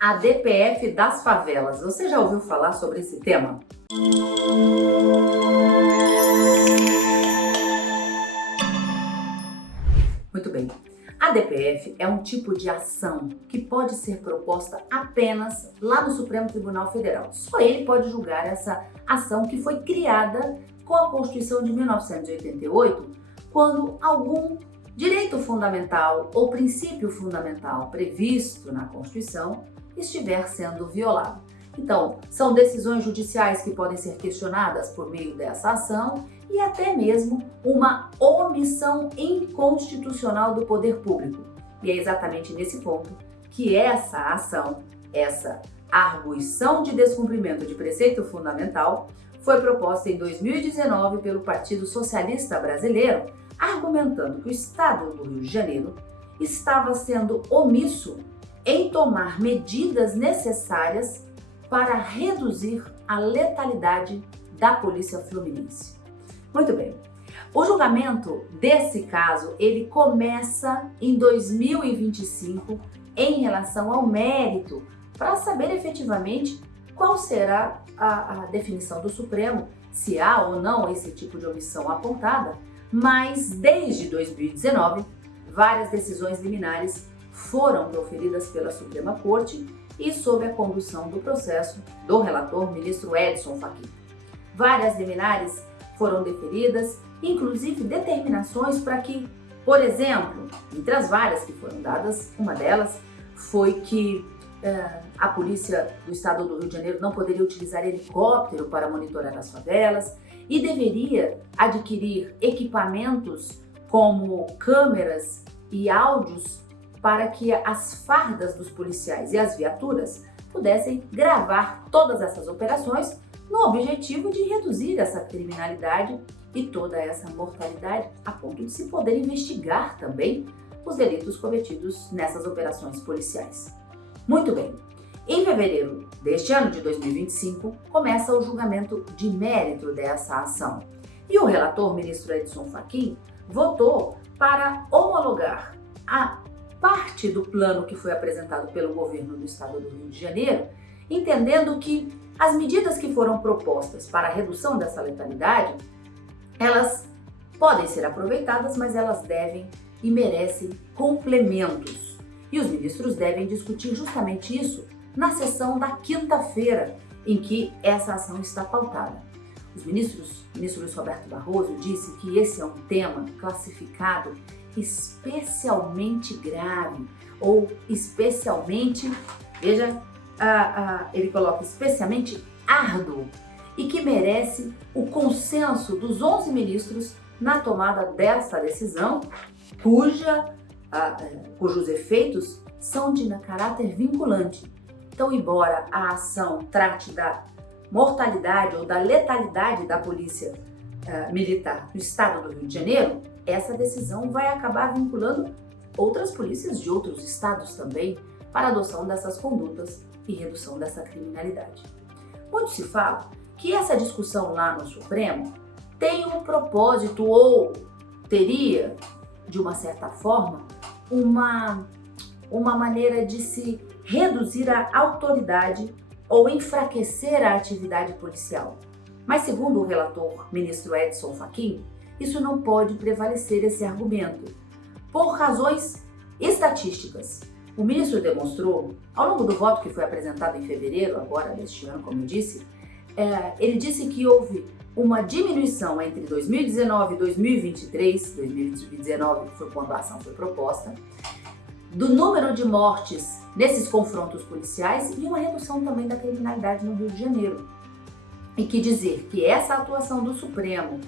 A DPF das favelas. Você já ouviu falar sobre esse tema? Muito bem. A DPF é um tipo de ação que pode ser proposta apenas lá no Supremo Tribunal Federal. Só ele pode julgar essa ação que foi criada com a Constituição de 1988, quando algum direito fundamental ou princípio fundamental previsto na Constituição estiver sendo violado. Então, são decisões judiciais que podem ser questionadas por meio dessa ação e até mesmo uma omissão inconstitucional do poder público. E é exatamente nesse ponto que essa ação, essa arguição de descumprimento de preceito fundamental, foi proposta em 2019 pelo Partido Socialista Brasileiro, argumentando que o Estado do Rio de Janeiro estava sendo omisso em tomar medidas necessárias para reduzir a letalidade da Polícia Fluminense. Muito bem. O julgamento desse caso, ele começa em 2025 em relação ao mérito, para saber efetivamente qual será a definição do Supremo, se há ou não esse tipo de omissão apontada, mas desde 2019, várias decisões liminares foram proferidas pela Suprema Corte e sob a condução do processo do relator ministro Edson Fachin. Várias liminares foram deferidas, inclusive determinações para que, por exemplo, entre as várias que foram dadas, uma delas foi que a polícia do estado do Rio de Janeiro não poderia utilizar helicóptero para monitorar as favelas e deveria adquirir equipamentos como câmeras e áudios para que as fardas dos policiais e as viaturas pudessem gravar todas essas operações no objetivo de reduzir essa criminalidade e toda essa mortalidade, a ponto de se poder investigar também os delitos cometidos nessas operações policiais. Muito bem, em fevereiro deste ano de 2025, começa o julgamento de mérito dessa ação. E o relator, ministro Edson Fachin, votou para homologar a parte do plano que foi apresentado pelo governo do estado do Rio de Janeiro, entendendo que as medidas que foram propostas para a redução dessa letalidade, elas podem ser aproveitadas, mas elas devem e merecem complementos. E os ministros devem discutir justamente isso na sessão da quinta-feira, em que essa ação está pautada. O ministro Luiz Roberto Barroso disse que esse é um tema classificado especialmente grave, ou especialmente, veja, ele coloca especialmente árduo, e que merece o consenso dos 11 ministros na tomada dessa decisão, cujos efeitos são de caráter vinculante. Então, embora a ação trate da mortalidade ou da letalidade da polícia militar do estado do Rio de Janeiro, essa decisão vai acabar vinculando outras polícias de outros estados também para a adoção dessas condutas e redução dessa criminalidade. Muito se fala que essa discussão lá no Supremo tem um propósito, ou teria, de uma certa forma, uma maneira de se reduzir a autoridade ou enfraquecer a atividade policial. Mas segundo o relator ministro Edson Fachin, isso não pode prevalecer esse argumento, por razões estatísticas. O ministro demonstrou, ao longo do voto que foi apresentado em fevereiro, agora deste ano, como eu disse, ele disse que houve uma diminuição entre 2019 e 2023, 2019 foi quando a ação foi proposta, do número de mortes nesses confrontos policiais e uma redução também da criminalidade no Rio de Janeiro. E que dizer que essa atuação do Supremo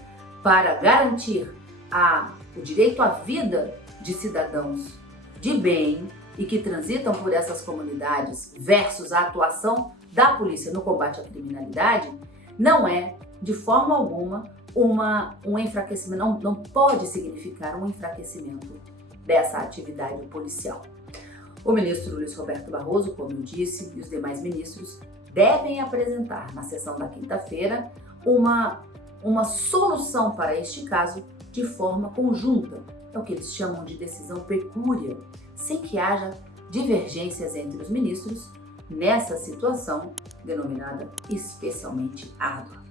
para garantir o direito à vida de cidadãos de bem e que transitam por essas comunidades versus a atuação da polícia no combate à criminalidade não é, de forma alguma, um enfraquecimento, não pode significar um enfraquecimento dessa atividade policial. O ministro Luiz Roberto Barroso, como eu disse, e os demais ministros devem apresentar na sessão da quinta-feira uma solução para este caso de forma conjunta. É o que eles chamam de decisão pecúria, sem que haja divergências entre os ministros, nessa situação denominada especialmente árdua.